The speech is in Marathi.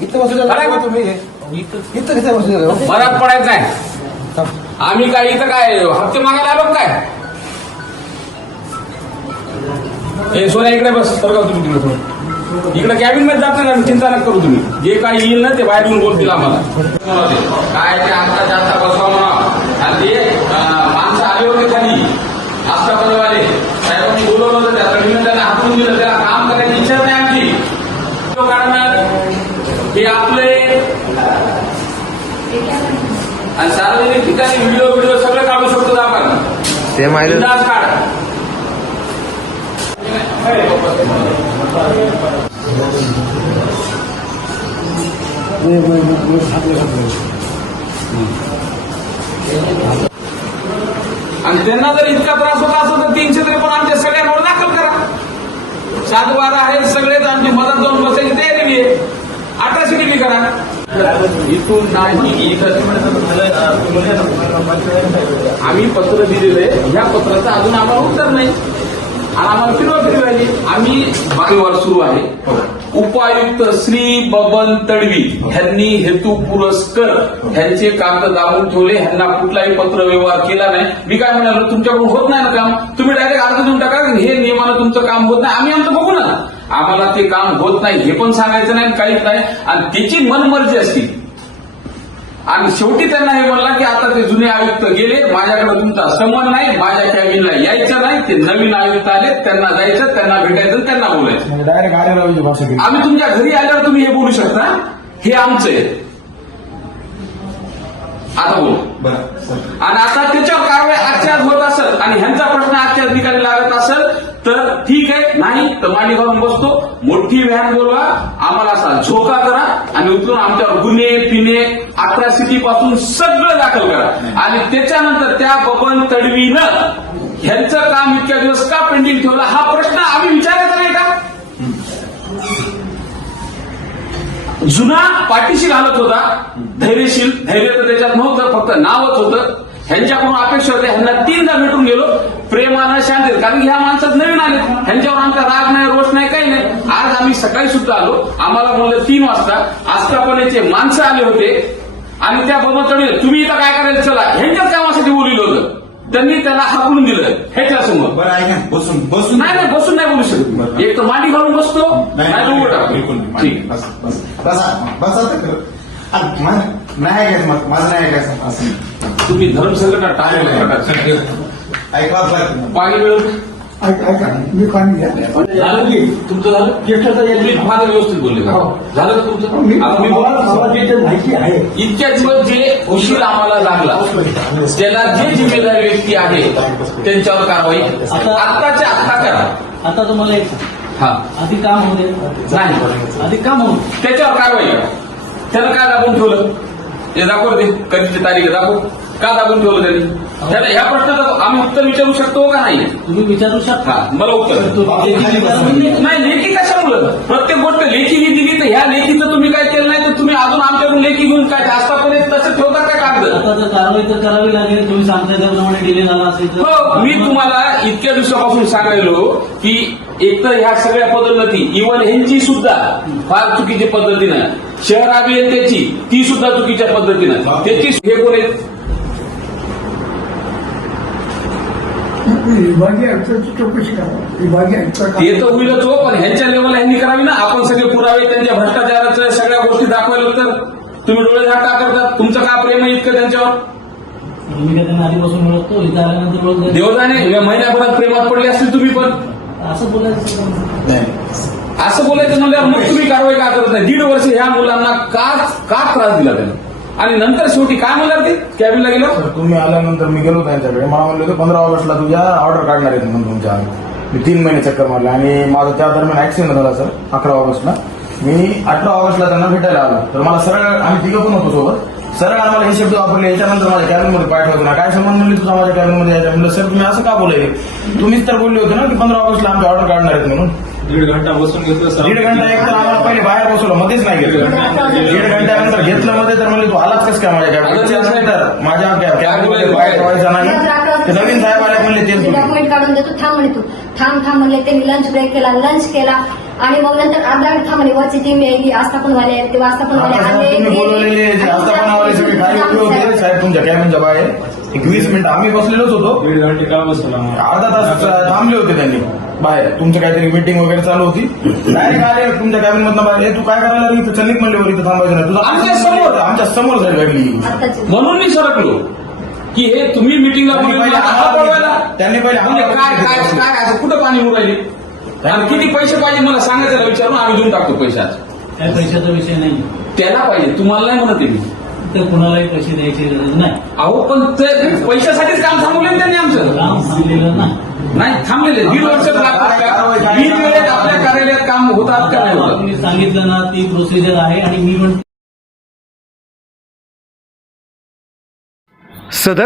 इथं बसू चला द्या मग. तुम्ही. इथं. कसं बरात पडायचं आहे. आम्ही काय इथं काय हप्ते मागायला आलो का काय? ए सोन्या इकडे बस. तर का तुम्ही तिकडे थोडं इकडे कॅबिनमध्ये जात नाही चिंता नका करू तुम्ही. जे काही येईल ना ते बाहेर येऊन बोलतील आम्हाला. काय ते आता जास्त बसवा म्हणा आणि ते अं, माणसं आले होते खाली आस्थापनेवाले साहेबांनी बोलवलं होतं त्या तडीनं त्याला हातून दिलं त्याला काम करायची इच्छा नाही आमची तो काढणार हे आपले आणि सार्वजनिक ठिकाणी व्हिडिओ व्हिडिओ सगळं काढू शकतो आपण. ते माहिती काढ. आणि त्यांना जर इतका त्रास होत असेल तर तीनशे त्रेपन्न आमच्या सगळ्यांवर दाखल करा. सात बारा आहेत सगळेच आमची मदत जाऊन बसायची तयारी आहे अट्रॅसिटी बी करा. इथून नाही आम्ही पत्र दिलेले ह्या पत्राचं अजून आम्हाला उत्तर नाही. आणि आम्हाला फिरवा फिरवायची आम्ही बाकीवर सुरू आहे. उपायुक्त श्री बबन तडवी ह्यांनी हेतू पुरस्कर यांचे कागद दाबून ठेवले. ह्यांना कुठलाही पत्र व्यवहार केला नाही. मी काय म्हणालो तुमच्याकडून होत नाही ना काम? तुम्ही डायरेक्ट अर्ज देऊन टाका. हे नियमानं तुमचं काम होत नाही. आम्ही आमचं आम्हाला ते काम होत नाही हे पण सांगायचं नाही काहीच नाही. आणि त्याची मनमर्जी असती. आणि शेवटी त्यांना हे म्हणला की आता ते जुने आयुक्त गेले माझ्याकडे तुमचा संबंध नाही माझ्या कॅबिनला यायचं नाही. ते नवीन आयुक्त आले त्यांना जायचं त्यांना भेटायचं त्यांना बोलायचं. डायरेक्ट आम्ही तुमच्या घरी आल्यावर तुम्ही हे बोलू शकता? हे आमचं आहे. आता बोल. आणि आता त्याच्यावर कारवाई आजच्या आज होत असेल आणि ह्यांचा प्रश्न आजच्या आज निकाली लागत असेल तर ठीक आहे नाही तर मांडी घालून बसतो. मोठी व्हॅन बोलवा आम्हाला असा झोका करा आणि उचलून आमच्यावर गुन्हे पिणे अट्रॅसिटी पासून सगळं दाखल करा. आणि त्याच्यानंतर त्या बबन तडवीनं ह्यांचं काम इतक्या दिवस का पेंडिंग ठेवलं हा प्रश्न आम्ही विचारायचा नाही का? जुना पाठीशी घालत होता. धैर्यशील धैर्य तर त्याच्यात नव्हतं फक्त नावच होतं. ह्यांच्याकडून अपेक्षा होते ह्यांना तीनदा भेटून गेलो. प्रेमानं शांतीत कारण की ह्या माणसात नवीन आले. ह्यांच्यावर आमचा राग नाही रोष नाही काही नाही. आज आम्ही सकाळी सुद्धा आलो. आम्हाला म्हणलं तीन वाजता आस्थापनेचे माणसं आले होते. आणि त्या बबतडे तुम्ही इथं काय करायचं चला? ह्यांच्याच कामासाठी बोललं होतं. त्यांनी त्याला हाकलून दिलं ह्याच्यासमोर बसून बसून. नाही नाही बसून नाही बोलू शकत. एक तर मांडी घालून बसतो. नाही बस बस. नाही ऐकायचं मग माझं नाही ऐकायचं असं. तुम्ही धर्मसंकटात टाळले ऐकवा बरं. पाणी मिळून ऐका. मी पाणी घ्या. झालं की तुमचं झालं? तुम्ही फार व्यवस्थित बोलले का? झालं का तुमचं? आता मी बोला. माहिती आहे. इतक्या दिवस जे उशीर आम्हाला लागला त्याला जे जिम्मेदार व्यक्ती आहे त्यांच्यावर कारवाई. आत्ताच्या आत्ता करा. आता तुम्हाला एक हा. आधी काम होते नाही. आधी काम होत त्याच्यावर कारवाई. करा त्यानं काय दाबून ठेवलं? ते दाखव ते कधीची तारीख दाखव. का दाबून ठेवलं त्यांनी? त्याला ह्या प्रश्नाचं आम्ही उत्तर विचारू शकतो का नाही? तुम्ही विचारू शकता. हा मला उत्तर नाही. लेखी कशामुळं? प्रत्येक गोष्ट लेखी ही दिली तर ह्या लेखीचं तुम्ही काय लेखी घेऊन काय? आस्थापनेत तसं ठेवता का कागद? आता जर कारवाई तर करावी लागेल. तुम्ही सांगताय त्याप्रमाणे डिले झाला असेल तर. हो मी तुम्हाला इतक्या दिवसापासून सांगायलो की एकतर ह्या सगळ्या पद्धती इव्हन ह्यांची सुद्धा फार चुकीच्या पद्धतीनं शहर अभियंत्याची ती सुद्धा चुकीच्या पद्धतीनं त्याची हे कोण आहेत? विभागीय आयुक्ताची चौकशी करा विभागीय आयुक्त ते तर होईलच हो पण ह्यांच्या लेवलला ह्यांनी करावी ना. आपण सगळे पुरावे त्यांच्या भ्रष्टाचाराच्या सगळ्या गोष्टी दाखवायला तर. तुम्ही डोळे झाक का करतात? तुमचं का प्रेम आहे इतकं त्यांच्यावर? तुम्ही काय त्यांना आधीपासून ओळखतो इथं आल्यानंतर ओळख देवदाने या महिन्याभरात प्रेमात पडले असतील तुम्ही पण. असं बोलायचं नाही. असं बोलायचं म्हणल्यावर मग तुम्ही कारवाई का करत नाही? दीड वर्ष ह्या मुलांना का का त्रास दिला त्यानं? आणि नंतर शेवटी काय म्हणणार ते? कॅबिनला गेलो तर तुम्ही आल्यानंतर मी गेलो त्यांच्याकडे. मला म्हणले होते पंधरा ऑगस्टला तुझ्या ऑर्डर काढणार आहेत म्हणून तुमच्या मी तीन महिने चक्कर मारले आणि माझा त्या दरम्यान ऍक्सिडेंट झाला सर अकरा ऑगस्टला. मी अठरा ऑगस्टला त्यांना भेटायला आलो. तर मला सरळ आम्ही तिघं पण होतो सोबत. सरळ आम्हाला हे शब्द वापरले याच्यानंतर माझ्या कॅबिनमध्ये पाठवतो ना काय संबंध म्हणले तुझा माझ्या कॅबिनमध्ये? यायचा म्हणलं सर तुम्ही असं का बोलायले तुम्हीच तर बोलले होते ना की पंधरा ऑगस्टला आमची ऑर्डर काढणार आहेत म्हणून. दीड घंटा बसून घेतलं सर. दीड घंटा एक तर आम्हाला पहिले बाहेर बसवलं मध्येच नाही घेतलं. दीड घंट्यानंतर घेतलं. मध्ये तर म्हणजे तू आलाच कस काय माझ्या कॅबिनमध्ये? माझ्या कॅबिनमध्ये बाहेर ठेवायचा नाही. नवीन साहेब आले म्हणले तुम्ही. डॉक्युमेंट काढून देतो थांब म्हणे तू. थांब थांब म्हणले त्यांनी लंच ब्रेक केला लंच केला. आणि मग नंतर अर्धा थांब म्हणे वरची टीम यायली आस्थापनवाले ते आस्थापनवाले आता आले बोलवलेले जे आस्थापनावाले सगळे खाली उभे होते. साहेब. तुमच्या कॅबिनच्या बाहेर. एक वीस मिनिटं. आम्ही बसलेलोच होतो? अर्धा तास थांबले होते त्यांनी. बाहेर. तुमचं काहीतरी मीटिंग वगैरे चालू होती. डायरेक्ट आले तुमच्या कॅबिन मधनं बाहेर. "ए, तू काय करायला? इथं चल्लीत म्हणले वर इथं थांबायचं नाही. तुझा आमच्यासमोर. आमच्यासमोर साहेब आत्ताच. म्हणून मी सरकलो. की हे तुम्ही मिटिंगला त्यांनी पहिले म्हणजे काय काय. काय आता कुठं पाणी आणि किती पैसे पाहिजे मला सांगायचं ना विचारून आम्ही देऊन टाकतो पैसे आज. काय पैशाचा विषय नाही. त्याला पाहिजे तुम्हाला नाही म्हणत मी. तर कुणालाही पैसे द्यायची गरज नाही. अहो पण ते पैशासाठीच काम थांबवले ना त्यांनी आमचं. काम सांगलेलं नाही. नाही थांबलेले दीड वर्ष दीड वेळेत आपल्या कार्यालयात काम होतात का नाही? होतात सांगितलं ना ती प्रोसिजर आहे आणि मी पण सदर